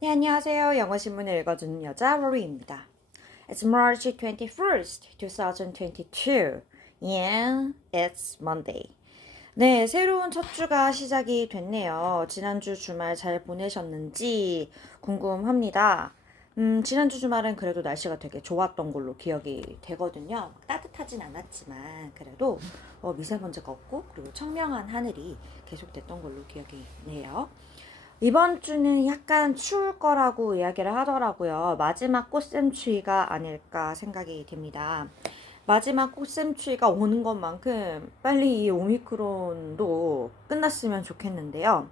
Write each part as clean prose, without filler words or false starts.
네, 안녕하세요. 영어 신문을 읽어주는 여자 로리입니다. It's March 21st, 2022, and it's Monday. 네, 새로운 첫 주가 시작이 됐네요. 지난주 주말 잘 보내셨는지 궁금합니다. 지난주 주말은 그래도 날씨가 되게 좋았던 걸로 기억이 되거든요. 따뜻하진 않았지만 그래도 미세먼지가 없고 그리고 청명한 하늘이 계속됐던 걸로 기억이 나요. 이번 주는 약간 추울 거라고 이야기를 하더라고요. 마지막 꽃샘추위가 아닐까 생각이 됩니다. 마지막 꽃샘추위가 오는 것만큼 빨리 이 오미크론도 끝났으면 좋겠는데요.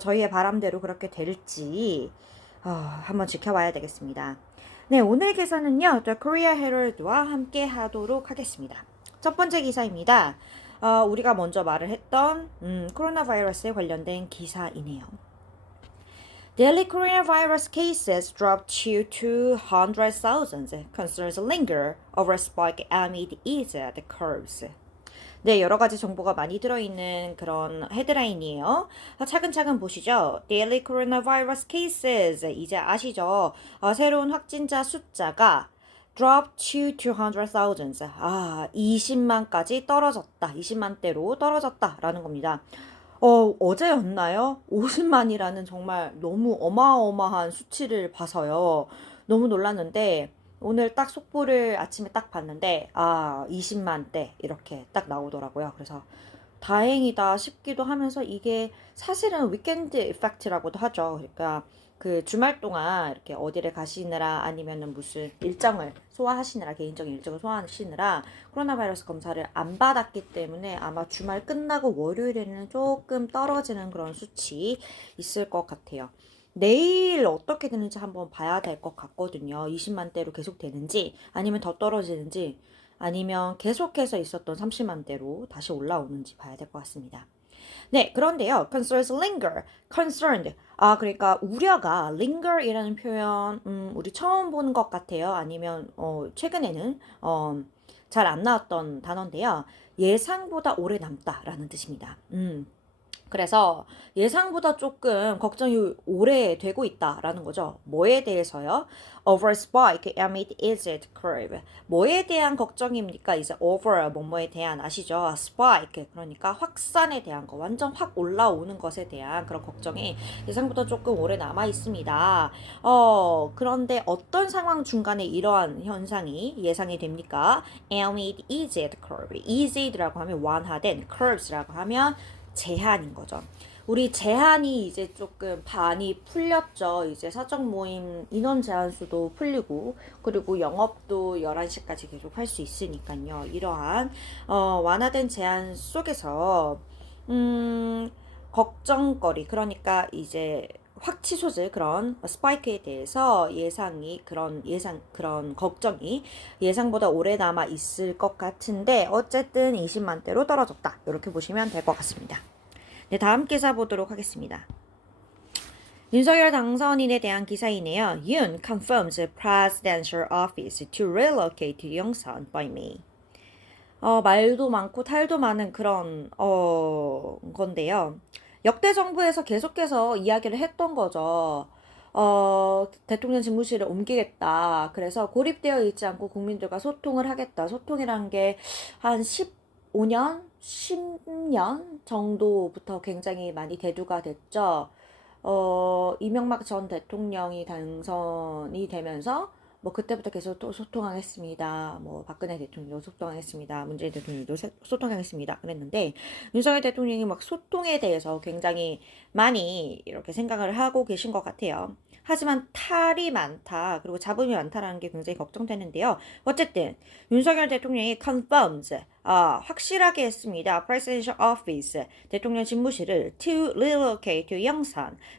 저희의 바람대로 그렇게 될지 한번 지켜봐야 되겠습니다. 네, 오늘 기사는요, The Korea Herald와 함께 하도록 하겠습니다. 첫 번째 기사입니다. 우리가 먼저 말을 했던 코로나 바이러스에 관련된 기사이네요. Daily coronavirus cases dropped to 200,000. Concerns linger over spike amid ease at the curves. 네, 여러 가지 정보가 많이 들어있는 그런 헤드라인이에요. 차근차근 보시죠. Daily coronavirus cases. 이제 아시죠? 새로운 확진자 숫자가 dropped to 200,000. 20만까지 떨어졌다. 20만대로 떨어졌다라는 겁니다. 어제였나요? 50만이라는 정말 너무 어마어마한 수치를 봐서요. 너무 놀랐는데, 오늘 딱 속보를 아침에 딱 봤는데, 20만대 이렇게 딱 나오더라고요. 그래서 다행이다 싶기도 하면서 이게 사실은 위켄드 이펙트라고도 하죠. 그러니까 그 주말 동안 이렇게 어디를 가시느라 아니면은 무슨 일정을 소화하시느라 개인적인 일정을 소화하시느라 코로나 바이러스 검사를 안 받았기 때문에 아마 주말 끝나고 월요일에는 조금 떨어지는 그런 수치 있을 것 같아요. 내일 어떻게 되는지 한번 봐야 될 것 같거든요. 20만대로 계속 되는지 아니면 더 떨어지는지 아니면 계속해서 있었던 30만대로 다시 올라오는지 봐야 될 것 같습니다. 네, 그런데요. concerns linger, concerned. 그러니까 우려가 linger이라는 표현, 우리 처음 보는 것 같아요. 아니면 최근에는 잘 안 나왔던 단어인데요. 예상보다 오래 남다라는 뜻입니다. 그래서 예상보다 조금 걱정이 오래 되고 있다라는 거죠. 뭐에 대해서요? Over spike amid exit curve. 뭐에 대한 걱정입니까? 이제 over 뭐뭐에 대한 아시죠? spike 그러니까 확산에 대한 거 완전 확 올라오는 것에 대한 그런 걱정이 예상보다 조금 오래 남아 있습니다. 그런데 어떤 상황 중간에 이러한 현상이 예상이 됩니까? amid exit curve. exit라고 하면 완화된 curves라고 하면 제한인 거죠. 우리 제한이 이제 조금 반이 풀렸죠. 이제 사적 모임 인원 제한 수도 풀리고 그리고 영업도 11시까지 계속 할 수 있으니까요. 이러한 완화된 제한 속에서 걱정거리 그러니까 이제 확치소지 그런 스파이크에 대해서 그런 걱정이 예상보다 오래 남아 있을 것 같은데 어쨌든 20만대로 떨어졌다 이렇게 보시면 될 것 같습니다. 네, 다음 기사 보도록 하겠습니다. 윤석열 당선인에 대한 기사이네요. 윤 confirms presidential office to relocate to Yongsan by May. 말도 많고 탈도 많은 그런 건데요. 역대 정부에서 계속해서 이야기를 했던 거죠. 대통령 집무실을 옮기겠다. 그래서 고립되어 있지 않고 국민들과 소통을 하겠다. 소통이란 게 한 15년, 10년 정도부터 굉장히 많이 대두가 됐죠. 이명박 전 대통령이 당선이 되면서 뭐 그때부터 계속 또 소통하겠습니다. 뭐 박근혜 대통령도 소통하겠습니다. 문재인 대통령도 소통하겠습니다. 그랬는데 윤석열 대통령이 막 소통에 대해서 굉장히 많이 이렇게 생각을 하고 계신 것 같아요. 하지만 탈이 많다 그리고 잡음이 많다라는 게 굉장히 걱정되는데요. 어쨌든 윤석열 대통령이 confirms 확실하게 했습니다. Presidential Office 대통령 집무실을 to relocate to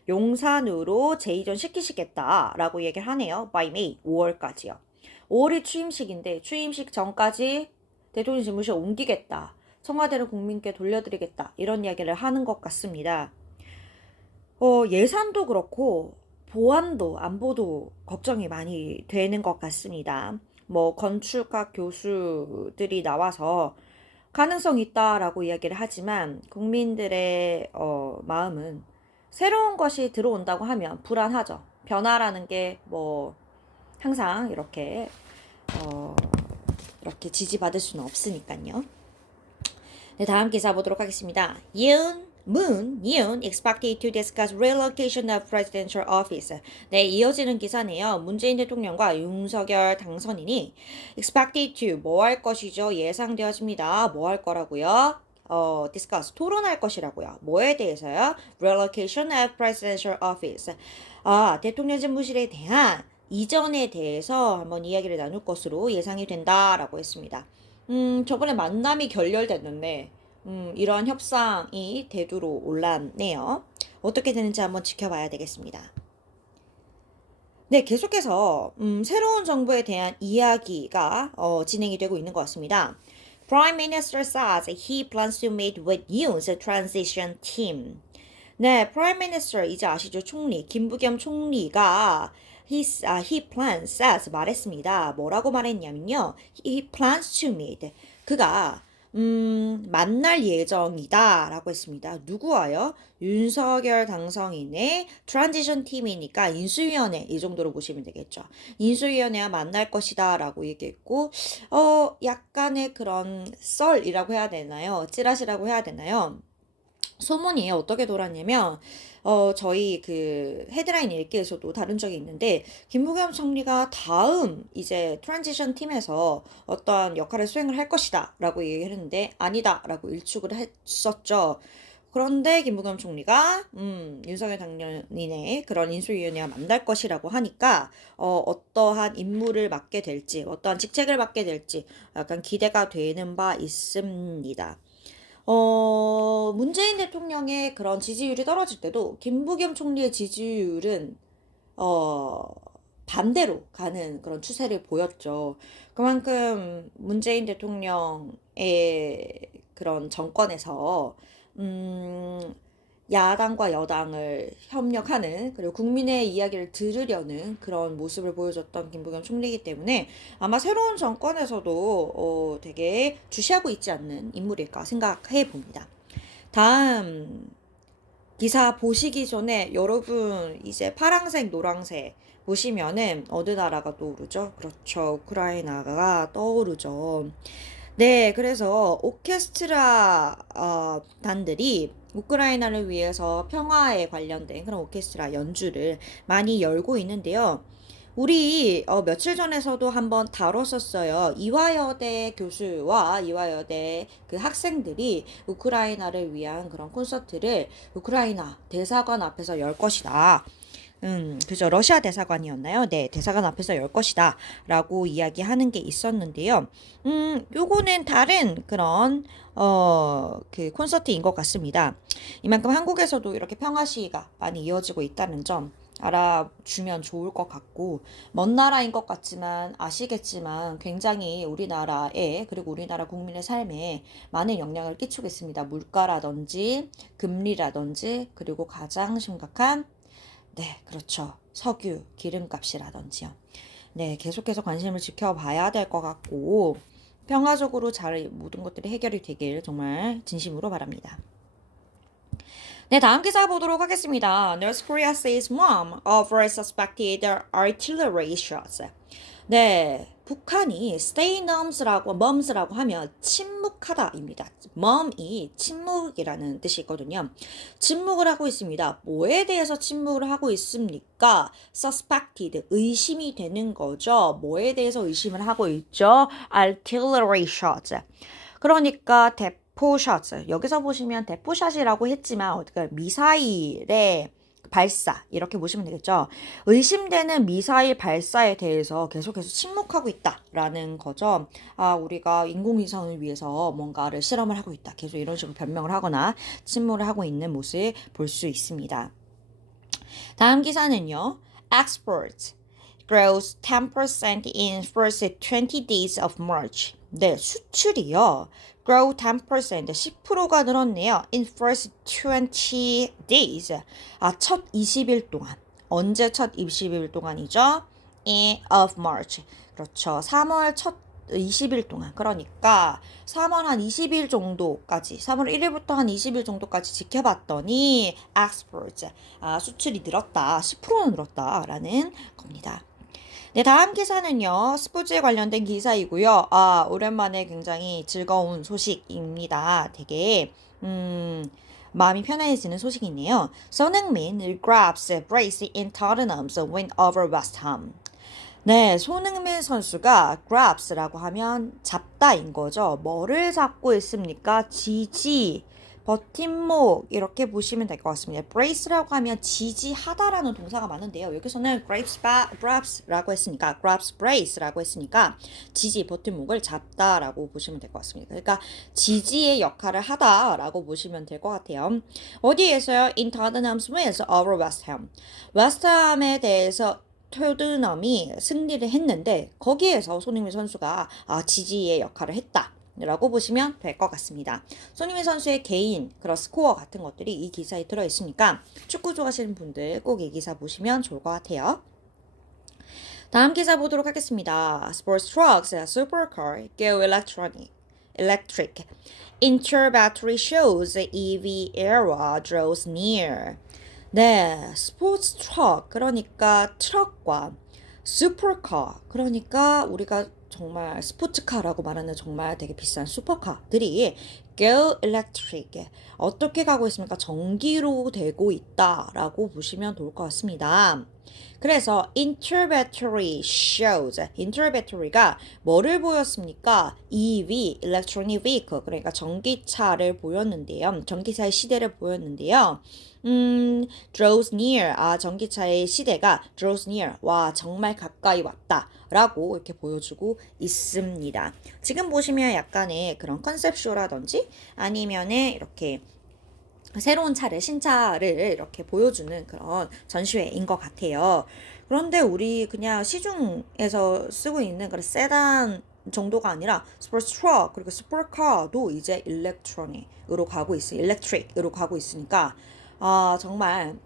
용산으로 재이전 시키시겠다라고 얘기를 하네요. by May 5월까지요. 5월이 취임식인데 취임식 전까지 대통령 집무실 옮기겠다. 청와대를 국민께 돌려드리겠다. 이런 이야기를 하는 것 같습니다. 예산도 그렇고 보안도 안보도 걱정이 많이 되는 것 같습니다. 뭐 건축학 교수들이 나와서 가능성 있다라고 이야기를 하지만 국민들의 마음은 새로운 것이 들어온다고 하면 불안하죠. 변화라는 게 뭐 항상 이렇게 지지받을 수는 없으니까요. 네, 다음 기사 보도록 하겠습니다. Moon expected to discuss relocation of presidential office. 네, 이어지는 기사네요. 문재인 대통령과 윤석열 당선인이 expected to 뭐 할 것이죠? 예상되어집니다. 뭐 할 거라고요? discuss 토론할 것이라고요. 뭐에 대해서요? Relocation of presidential office. 대통령 집무실에 대한 이전에 대해서 한번 이야기를 나눌 것으로 예상이 된다라고 했습니다. 저번에 만남이 결렬됐는데, 이러한 협상이 대두로 올랐네요. 어떻게 되는지 한번 지켜봐야 되겠습니다. 네, 계속해서 새로운 정부에 대한 이야기가 진행이 되고 있는 것 같습니다. Prime Minister says he plans to meet with Yoon's transition team. 네, Prime Minister 이제 아시죠? 총리 김부겸 총리가 he plans says 말했습니다. 뭐라고 말했냐면요. He plans to meet. 그가 만날 예정이다 라고 했습니다. 누구와요? 윤석열 당선인의 트랜지션 팀이니까 인수위원회 이 정도로 보시면 되겠죠. 인수위원회와 만날 것이다 라고 얘기했고 약간의 그런 썰이라고 해야 되나요? 찌라시라고 해야 되나요? 소문이 어떻게 돌았냐면 저희 그 헤드라인 읽기에서도 다룬 적이 있는데 김부겸 총리가 다음 이제 트랜지션 팀에서 어떠한 역할을 수행을 할 것이다 라고 얘기를 했는데 아니다 라고 일축을 했었죠. 그런데 김부겸 총리가 윤석열 당선인의 그런 인수위원회와 만날 것이라고 하니까 어떠한 임무를 맡게 될지 어떠한 직책을 맡게 될지 약간 기대가 되는 바 있습니다. 문재인 대통령의 그런 지지율이 떨어질 때도 김부겸 총리의 지지율은 반대로 가는 그런 추세를 보였죠. 그만큼 문재인 대통령의 그런 정권에서 야당과 여당을 협력하는 그리고 국민의 이야기를 들으려는 그런 모습을 보여줬던 김부겸 총리이기 때문에 아마 새로운 정권에서도 되게 주시하고 있지 않는 인물일까 생각해 봅니다. 다음 기사 보시기 전에 여러분 이제 파랑색 노랑색 보시면은 어느 나라가 떠오르죠? 그렇죠. 우크라이나가 떠오르죠. 네, 그래서 오케스트라 단들이 우크라이나를 위해서 평화에 관련된 그런 오케스트라 연주를 많이 열고 있는데요. 우리 며칠 전에서도 한번 다뤘었어요. 이화여대 교수와 이화여대 그 학생들이 우크라이나를 위한 그런 콘서트를 우크라이나 대사관 앞에서 열 것이다. 그죠. 러시아 대사관이었나요? 네, 대사관 앞에서 열 것이다. 라고 이야기하는 게 있었는데요. 요거는 다른 그런, 그 콘서트인 것 같습니다. 이만큼 한국에서도 이렇게 평화 시위가 많이 이어지고 있다는 점 알아주면 좋을 것 같고, 먼 나라인 것 같지만 아시겠지만 굉장히 우리나라에, 그리고 우리나라 국민의 삶에 많은 영향을 끼치고 있습니다. 물가라든지, 금리라든지, 그리고 가장 심각한 네, 그렇죠. 석유, 기름값이라든지요. 네, 계속해서 관심을 지켜봐야 될 것 같고, 평화적으로 잘 모든 것들이 해결이 되길 정말 진심으로 바랍니다. 네, 다음 기사 보도록 하겠습니다. North Korea says mom over suspected artillery shots. 네, 북한이 stay mums라고 하면 침묵하다입니다. mum이 침묵이라는 뜻이 있거든요. 침묵을 하고 있습니다. 뭐에 대해서 침묵을 하고 있습니까? suspected, 의심이 되는 거죠. 뭐에 대해서 의심을 하고 있죠? artillery shots. 그러니까 대포샷. 여기서 보시면 대포샷이라고 했지만 미사일의 발사 이렇게 보시면 되겠죠. 의심되는 미사일 발사에 대해서 계속해서 침묵하고 있다라는 거죠. 우리가 인공위성을 위해서 뭔가를 실험을 하고 있다. 계속 이런 식으로 변명을 하거나 침묵을 하고 있는 모습 볼 수 있습니다. 다음 기사는요. Exports grows 10% in first 20 days of March. 네, 수출이요. grow 10%, 10%가 늘었네요. in first 20 days. 첫 20일 동안. 언제 첫 20일 동안이죠? of March. 그렇죠. 3월 첫 20일 동안 그러니까 3월 한 20일 정도까지 3월 1일부터 한 20일 정도까지 지켜봤더니 exports 수출이 늘었다 10%는 늘었다라는 겁니다. 네, 다음 기사는요, 스포츠에 관련된 기사이고요. 오랜만에 굉장히 즐거운 소식입니다. 되게, 마음이 편안해지는 소식이네요. 손흥민 grabs brace in Tottenham's win over West Ham. 네, 손흥민 선수가 grabs라고 하면 잡다인 거죠. 뭐를 잡고 있습니까? 지지, 버팀목 이렇게 보시면 될 것 같습니다. brace라고 하면 지지하다라는 동사가 많은데요. 여기서는 grabs라고 했으니까 grabs brace라고 했으니까 지지, 버팀목을 잡다라고 보시면 될 것 같습니다. 그러니까 지지의 역할을 하다라고 보시면 될 것 같아요. 어디에서요? In Tottenham's wins over West Ham. 웨스트햄에 대해서 토트넘이 승리를 했는데 거기에서 손흥민 선수가 지지의 역할을 했다라고 보시면 될 것 같습니다. 손흥민 선수의 개인 그런 스코어 같은 것들이 이 기사에 들어있으니까 축구 좋아하시는 분들 꼭 이 기사 보시면 좋을 것 같아요. 다음 기사 보도록 하겠습니다. Sports trucks, supercar, go electric. Inter battery shows EV era draws near. 네, 스포츠 트럭, 그러니까 트럭과 슈퍼카, 그러니까 우리가 정말 스포츠카라고 말하는 정말 되게 비싼 슈퍼카들이 go electric, 어떻게 가고 있습니까? 전기로 되고 있다라고 보시면 좋을 것 같습니다. 그래서 interbattery shows, interbattery가 뭐를 보였습니까? EV, electronic vehicle, 그러니까 전기차를 보였는데요. 전기차의 시대를 보였는데요. draws near, 전기차의 시대가 draws near, 와, 정말 가까이 왔다 라고 이렇게 보여주고 있습니다. 지금 보시면 약간의 그런 컨셉쇼라든지 아니면은 이렇게 새로운 차를, 신차를 이렇게 보여주는 그런 전시회인 것 같아요. 그런데 우리 그냥 시중에서 쓰고 있는 그런 세단 정도가 아니라 스포츠 트럭 그리고 슈퍼카도 이제 일렉트릭으로 가고 있으니까 정말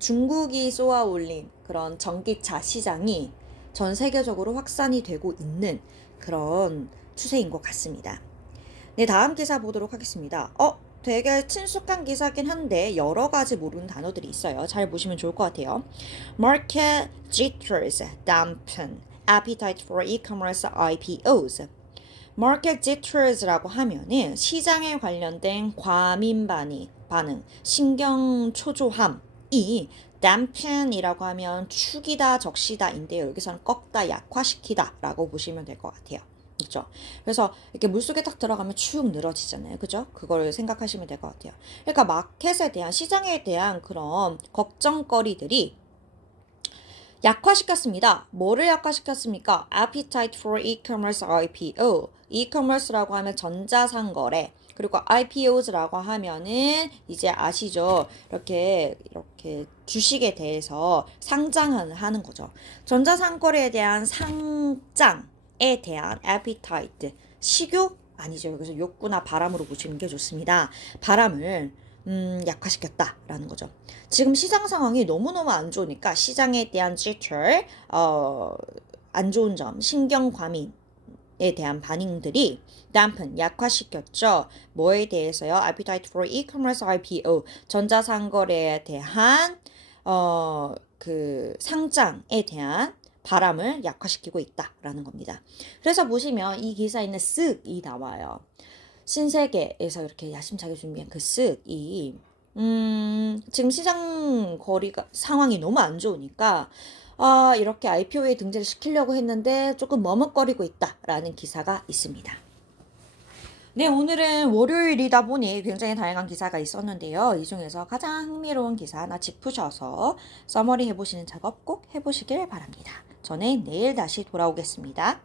중국이 쏘아 올린 그런 전기차 시장이 전 세계적으로 확산이 되고 있는 그런 추세인 것 같습니다. 네, 다음 기사 보도록 하겠습니다. 되게 친숙한 기사긴 한데 여러 가지 모르는 단어들이 있어요. 잘 보시면 좋을 것 같아요. Market jitters dampen appetite for e-commerce IPOs. Market jitters라고 하면은 시장에 관련된 과민 반응, 신경 초조함이 dampen이라고 하면 축이다, 적시다인데요. 여기서는 꺾다, 약화시키다라고 보시면 될 것 같아요. 그렇죠? 그래서 이렇게 물속에 딱 들어가면 축 늘어지잖아요. 그죠? 그걸 생각하시면 될 것 같아요. 그러니까 마켓에 대한, 시장에 대한 그런 걱정거리들이 약화시켰습니다. 뭐를 약화시켰습니까? Appetite for e-commerce IPO. e-commerce라고 하면 전자상거래. 그리고 IPOs라고 하면은 이제 아시죠? 이렇게 주식에 대해서 상장하는 거죠. 전자상거래에 대한 상장에 대한 appetite, 식욕 아니죠. 그래서 욕구나 바람으로 보시는 게 좋습니다. 바람을 약화시켰다라는 거죠. 지금 시장 상황이 너무너무 안 좋으니까 시장에 대한 jitter, 안 좋은 점, 신경 과민에 대한 반응들이 dampen, 약화시켰죠. 뭐에 대해서요? Appetite for e-commerce IPO, 전자상거래에 대한 그 상장에 대한 바람을 약화시키고 있다라는 겁니다. 그래서 보시면 이 기사에는 쓱이 나와요. 신세계에서 이렇게 야심차게 준비한 그 쓱이 지금 시장 거리가 상황이 너무 안 좋으니까 이렇게 IPO에 등재를 시키려고 했는데 조금 머뭇거리고 있다라는 기사가 있습니다. 네, 오늘은 월요일이다 보니 굉장히 다양한 기사가 있었는데요. 이 중에서 가장 흥미로운 기사 하나 짚으셔서 서머리 해보시는 작업 꼭 해보시길 바랍니다. 저는 내일 다시 돌아오겠습니다.